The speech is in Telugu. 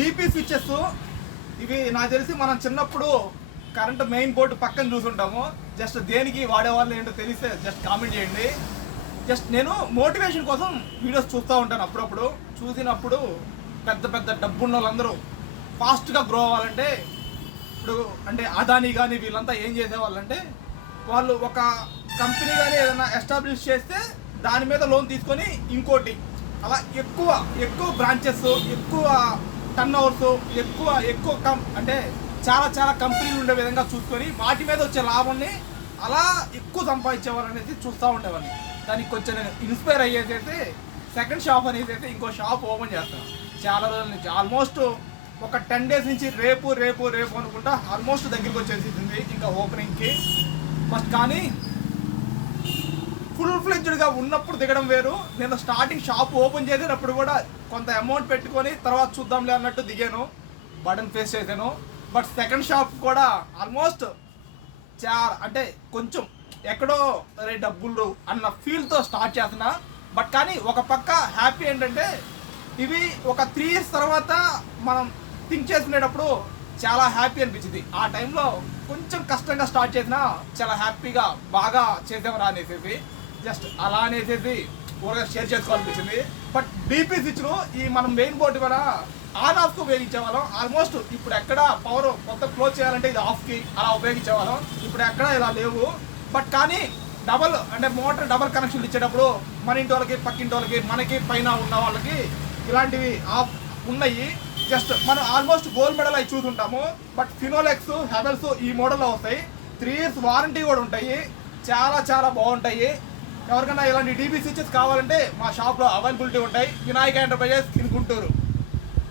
డీపీ స్విచ్చెస్ ఇవి నాకు తెలిసి మనం చిన్నప్పుడు కరెంట్ మెయిన్ బోర్డు పక్కన చూసుంటాము. జస్ట్ దేనికి వాడేవాళ్ళు ఏంటో తెలిస్తే జస్ట్ కామెంట్ చేయండి. జస్ట్ నేను మోటివేషన్ కోసం వీడియోస్ చూస్తూ ఉంటాను. అప్పుడప్పుడు చూసినప్పుడు పెద్ద పెద్ద డబ్బున్న వాళ్ళందరూ ఫాస్ట్గా గ్రో అవ్వాలంటే ఇప్పుడు అంటే అదానీ కానీ వీళ్ళంతా ఏం చేసేవాళ్ళంటే వాళ్ళు ఒక కంపెనీ కానీ ఏదైనా ఎస్టాబ్లిష్ చేస్తే దాని మీద లోన్ తీసుకొని ఇంకోటి అలా ఎక్కువ బ్రాంచెస్, ఎక్కువ టర్న్ ఓవర్స్, ఎక్కువ అంటే చాలా కంపెనీలు ఉండే విధంగా చూసుకొని వాటి మీద వచ్చే లాభాన్ని అలా ఎక్కువ సంపాదించేవాళ్ళు అనేది చూస్తూ ఉండేవాడిని. దానికి కొంచెం నేను ఇన్స్పైర్ అయ్యేదైతే సెకండ్ షాప్ అనేది అయితే ఇంకో షాప్ ఓపెన్ చేస్తాను. చాలా రోజుల నుంచి ఆల్మోస్ట్ ఒక 10 days నుంచి రేపు అనుకుంటా ఆల్మోస్ట్ దగ్గరికి వచ్చేసింది ఇంకా ఓపెనింగ్కి. బట్ కానీ ఫుల్ ఫ్లెడ్జ్డ్గా ఉన్నప్పుడు దిగడం వేరు. నేను స్టార్టింగ్ షాప్ ఓపెన్ చేసేటప్పుడు కూడా కొంత అమౌంట్ పెట్టుకొని తర్వాత చూద్దాంలే అన్నట్టు దిగాను, బటన్ ఫేస్ చేశాను. బట్ సెకండ్ షాప్ కూడా ఆల్మోస్ట్ అంటే కొంచెం ఎక్కడో డబ్బులు అన్న ఫీల్తో స్టార్ట్ చేస్తున్నా. బట్ కానీ ఒక పక్క హ్యాపీ ఏంటంటే ఇవి ఒక 3 years తర్వాత మనం థింక్ చేసుకునేటప్పుడు చాలా హ్యాపీ అనిపించింది. ఆ టైంలో కొంచెం కష్టంగా స్టార్ట్ చేసినా చాలా హ్యాపీగా బాగా చేసామరా అనేసి జస్ట్ అలా అనేసి ఊరగా షేర్ చేసుకోవాలనిపించింది. బట్ డీపీ స్విచ్లు ఈ మనం మెయిన్ బోర్డు కూడా ఆన్ ఆఫ్కి ఉపయోగించేవాళ్ళం. ఆల్మోస్ట్ ఇప్పుడు ఎక్కడ పవర్ కొత్త క్లోజ్ చేయాలంటే ఇది ఆఫ్కి అలా ఉపయోగించేవాళ్ళం. ఇప్పుడు ఎక్కడ ఇలా లేవు. బట్ కానీ మోటార్ డబల్ కనెక్షన్లు ఇచ్చేటప్పుడు మన ఇంటి వాళ్ళకి, పక్కింటి వాళ్ళకి, మనకి పైన ఉన్న వాళ్ళకి ఇలాంటివి ఆఫ్ ఉన్నాయి. జస్ట్ మనం ఆల్మోస్ట్ గోల్డ్ మెడల్ అవి చూసుంటాము. బట్ ఫినోలెక్స్, హెవెల్స్ ఈ మోడల్లో వస్తాయి. 3 years వారంటీ కూడా ఉంటాయి. చాలా బాగుంటాయి. ఎవరికైనా ఇలాంటి డీబీ స్విచెస్ కావాలంటే మా షాప్లో అవైలబిలిటీ ఉంటాయి. Vinayaka enterprises in Guntur.